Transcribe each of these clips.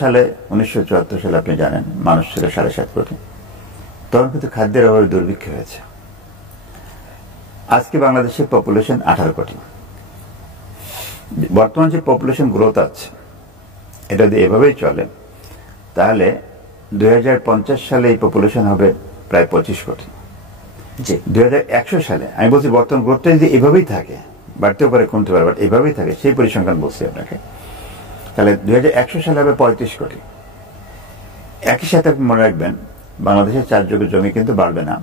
সালে 1974 সালে আপনি জানেন মানুষ ছিল 7.5 কোটি। তখন কিন্তু খাদ্যের অভাবে দুর্ভিক্ষ হয়েছে। আজকে বাংলাদেশের পপুলেশন 18 কোটি। বর্তমান যে পপুলেশন গ্রোথ আছে এটা যদি এভাবেই চলে তাহলে 2050 সালে এই পপুলেশন হবে প্রায় 25 কোটি। 2100 সালে আমি বলছি বর্তমান গ্রোথটা যদি এভাবেই থাকে, বাড়তেও পারে কমতে পারে, বাট এভাবেই থাকে, সেই পরিসংখ্যান বলছি আপনাকে, তাহলে 2100 সালে হবে 35 কোটি। একই সাথে আপনি মনে রাখবেন বাংলাদেশের 4 যোগ্য জমি কিন্তু বাড়বে না,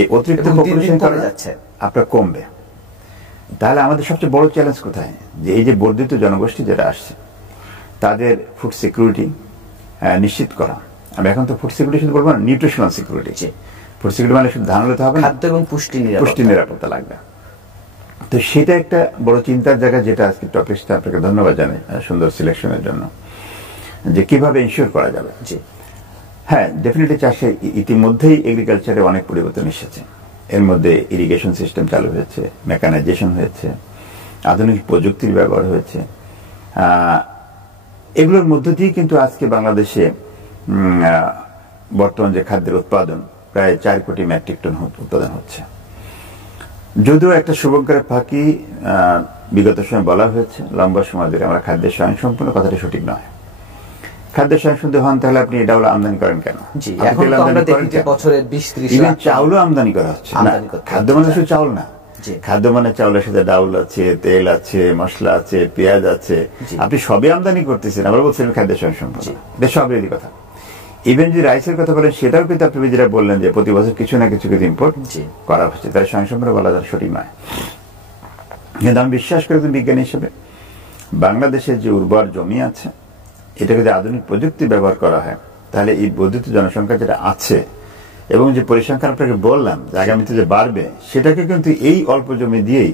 এই অতিরিক্ত পপুলেশন কমে যাচ্ছে, আপনার কমবে। তাহলে আমাদের সবচেয়ে বড় চ্যালেঞ্জ কোথায়? যে এই যে বর্ধিত জনগোষ্ঠী যেটা আসছে তাদের ফুড সিকিউরিটি নিশ্চিত করা। আমি এখন তো ফুড সিকিউরিটি শুধু বলবো না, নিউট্রিশনাল সিকিউরিটি। ফুড সিকিউরিটি মানে শুধু ধান হলে হবে না, খাদ্য এবং পুষ্টি নিরাপত্তা লাগবে। তো সেটা একটা বড় চিন্তার জায়গা, যেটা আজকে টপিকটা আপনাকে ধন্যবাদ জানাই সুন্দর সিলেকশনের জন্য, যে কিভাবে ইনশিওর করা যাবে। হ্যাঁ, ডেফিনেটলি চাষে ইতিমধ্যেই এগ্রিকালচারে অনেক পরিবর্তন এসেছে। এর মধ্যে ইরিগেশন সিস্টেম চালু হয়েছে, মেকানাইজেশন হয়েছে, আধুনিক প্রযুক্তির ব্যবহার হয়েছে। এগুলোর মধ্য দিয়ে কিন্তু আজকে বাংলাদেশে বর্তমান যে খাদ্যের উৎপাদন প্রায় 4 কোটি মেট্রিক টন উৎপাদন হচ্ছে। যদিও একটা শুভঙ্করের ফাঁকি বিগত সময় বলা হয়েছে, লম্বা সময় ধরে আমরা খাদ্যের স্বয়ংসম্পূর্ণ, কথাটা সঠিক নয়। খাদ্যের স্বয়ংসম্পূর্ণ হন তাহলে আপনি ডাউল আমদানি করেন কেন? চাউলও আমদানি করা হচ্ছে। খাদ্য মানে শুধু চাউল না, খাদ্য মানে চাউলের সাথে ডাউল আছে, তেল আছে, মশলা আছে, পেঁয়াজ আছে, আপনি সবই আমদানি করতেছেন। আবার বলছেন খাদ্যের স্বয়ংসম্পূর্ণ, এটা সবেরই কথা। ইভেন যে রাইসের কথা বলেন সেটাও কিন্তু আপনি যেটা বললেন যে প্রতি বছর কিছু না কিছু কিন্তু ইম্পোর্ট করা হচ্ছে, তাই স্বয়ংসম্পূর্ণ বলা সঠিক নয়। কিন্তু আমি বিশ্বাস করি বিজ্ঞানী হিসেবে বাংলাদেশের যে উর্বর জমি আছে এটাকে যদি আধুনিক প্রযুক্তি ব্যবহার করা হয় তাহলে এই বর্ধিত জনসংখ্যা যেটা আছে এবং যে পরিসংখ্যান আপনাকে বললাম যে আগামীতে যে বাড়বে, সেটাকে কিন্তু এই অল্প জমি দিয়েই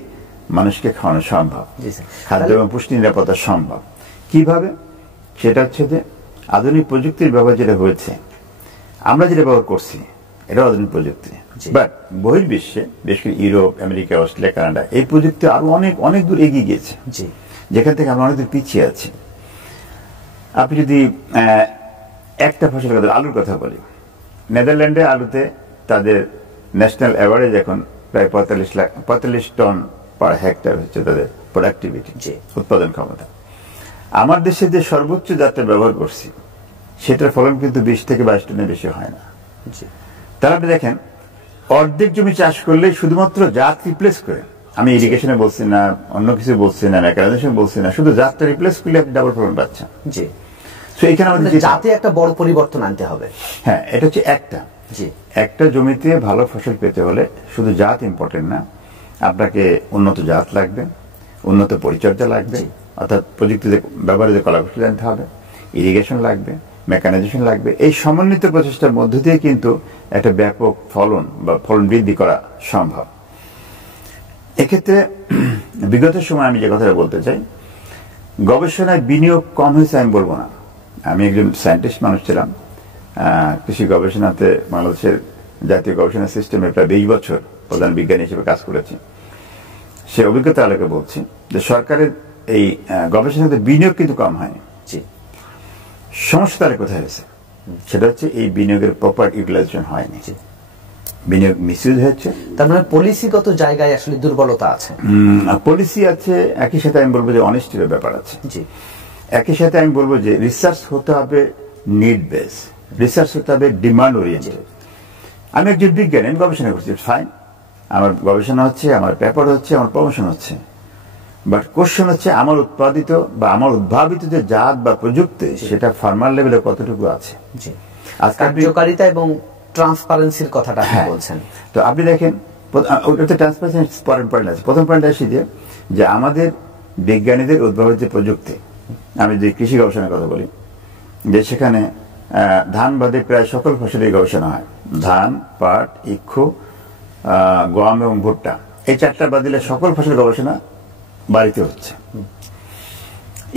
মানুষকে খাওয়ানো সম্ভব, খাদ্য এবং পুষ্টি নিরাপত্তা সম্ভব। কিভাবে? সেটা হচ্ছে যে আধুনিক প্রযুক্তির ব্যবহার যেটা হয়েছে, আমরা যেটা ব্যবহার করছি এটা আধুনিক প্রযুক্তি, বাট বহির্বিশ্বে বিশেষ করে ইউরোপ, আমেরিকা, অস্ট্রেলিয়া, কানাডা এই প্রযুক্তি আরো অনেক অনেক দূর এগিয়ে গিয়েছে, যেখান থেকে আমরা অনেক দূর পিছিয়ে আছি। আপনি যদি একটা ফসলের কথা, আলুর কথা বলি, নেদারল্যান্ডে আলুতে তাদের ন্যাশনাল অ্যাভারেজ এখন প্রায় 45 টন পার হেক্টর হচ্ছে তাদের প্রোডাক্টিভিটি, উৎপাদন ক্ষমতা। আমার দেশে যে সর্বোচ্চ জাতটা ব্যবহার করছি সেটার ফলন কিন্তু 20 থেকে 22 টনের বেশি হয় না। তাহলে আপনি দেখেন অর্ধেক জমি চাষ করলে শুধুমাত্র জাত রিপ্লেস করে, আমি ইরিগেশনে বলছি না, অন্য কিছু বলছি না, মেকানাইজেশন বলছি না, শুধু জাতটা রিপ্লেস করলে আপনি ডাবল ফলন পাচ্ছেন। এখানে আমাদের জাতে একটা বড় পরিবর্তন আনতে হবে। হ্যাঁ, এটা হচ্ছে একটা জমিতে ভালো ফসল পেতে হলে শুধু জাত ইম্পর্টেন্ট না, আপনাকে উন্নত জাত লাগবে, উন্নত পরিচর্যা লাগবে, অর্থাৎ প্রযুক্তিতে ব্যবহারে কলাকৌশল জানতে হবে, ইরিগেশন লাগবে, মেকানাইজেশন লাগবে। এই সমন্বিত প্রচেষ্টার মধ্য দিয়ে কিন্তু একটা ব্যাপক ফলন বা ফলন বৃদ্ধি করা সম্ভব। এক্ষেত্রে বিগত সময় আমি যে কথাটা বলতে চাই, গবেষণায় বিনিয়োগ কম হয়েছে আমি বলবো না। আমি একজন সায়েন্টিস্ট মানুষ ছিলাম, কৃষি গবেষণাতে বাংলাদেশের জাতীয় গবেষণা সিস্টেমে প্রায় 20 বছর প্রধান বিজ্ঞানী হিসেবে কাজ করেছি। সে অভিজ্ঞতা আলোকে বলছি যে সরকারের এই গবেষণাতে বিনিয়োগ কিন্তু কম হয়নি। সমস্যা তাহলে কোথায় হয়েছে? সেটা হচ্ছে এই বিনিয়োগের প্রপার ইউটিলাইজেশন হয়নি, বিনিয়োগ মিসইউজ হয়েছে। তার মানে পলিসিগত জায়গায় আসলে দুর্বলতা আছে। পলিসি আছে, একই সাথে আমি বলবো যে অনেস্টির ব্যাপার আছে। একই সাথে আমি বলবো যে রিসার্চ হতে হবে নিড বেস, রিসার্চ হতে হবে ডিমান্ড ওরিয়েন্টেড। আমি একজন বিজ্ঞানী, আমি গবেষণা করছি, ফাইন, আমার গবেষণা হচ্ছে, আমার পেপার হচ্ছে, আমার প্রমোশন হচ্ছে, বাট কোশ্চেন হচ্ছে আমার উৎপাদিত বা আমার উদ্ভাবিত যে জাত বা প্রযুক্তি সেটা ফার্মার লেভেলে কতটুকু আছে। কার্যকারিতা এবং ট্রান্সপারেন্সির কথাটা বলছেন। তো আপনি দেখেন ওটাতে ট্রান্সপারেন্সি পয়েন্ট আছে। প্রথম পয়েন্ট আসি যে আমাদের বিজ্ঞানীদের উদ্ভাবিত যে প্রযুক্তি, আমি যে কৃষি গবেষণার কথা বলি, যে সেখানে ধান বাদে প্রায় সকল ফসলের গবেষণা হয়। ধান, পাট, ইক্ষু, গম এবং ভুট্টা, এই 4টা বাদ দিলে সকল ফসলের গবেষণা বাড়িতে হচ্ছে।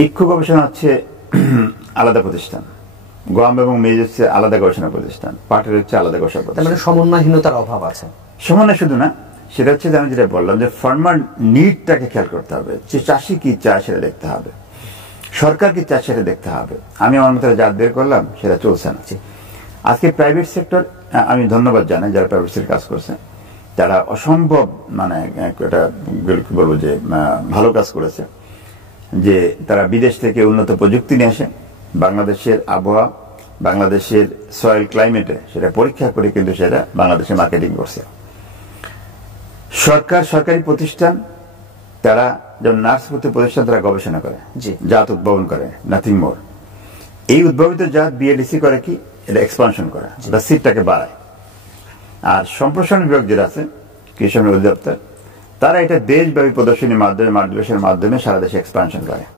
ইক্ষু গবেষণা হচ্ছে আলাদা প্রতিষ্ঠান, গম এবং মেজ হচ্ছে আলাদা গবেষণা প্রতিষ্ঠান, পাটের হচ্ছে আলাদা গবেষণা প্রতিষ্ঠান। মানে সমন্বয়হীনতার অভাব আছে। সমন্বয় শুধু না, সেটা হচ্ছে আমি যেটা বললাম যে ফার্মার নিডটাকে খেয়াল করতে হবে, যে চাষি কি চায় সেটা দেখতে হবে। সরকার কি চায় সেটা দেখতে হবে। আমি আমার মতো জাত বের করলাম, সেটা চলছে না। আজকে প্রাইভেট সেক্টর, আমি ধন্যবাদ জানাই যারা প্রাইভেট সেক্টর কাজ করছে, তারা অসম্ভব মানে একটা কি বলবো যে ভালো কাজ করেছে, যে তারা বিদেশ থেকে উন্নত প্রযুক্তি নিয়ে আসে, বাংলাদেশের আবহাওয়া, বাংলাদেশের সয়েল ক্লাইমেটে সেটা পরীক্ষা করে কিন্তু সেটা বাংলাদেশে মার্কেটিং করছে। সরকারি প্রতিষ্ঠান, তারা যেমন নার্স প্রতিষ্ঠান, তারা গবেষণা করে, জাত উদ্ভাবন করে, নাথিং মোর। এই উদ্ভাবিত জাত বিএডিসি করে কি, এটা এক্সপানশন করে, সিটটাকে বাড়ায়। আর সম্প্রসারণ বিভাগ যেটা আছে, কৃষি অধিদপ্তর, তারা এটা দেশব্যাপী প্রদর্শনীর মাধ্যমে, মার্গদর্শনের মাধ্যমে সারা দেশে এক্সপানশন করে।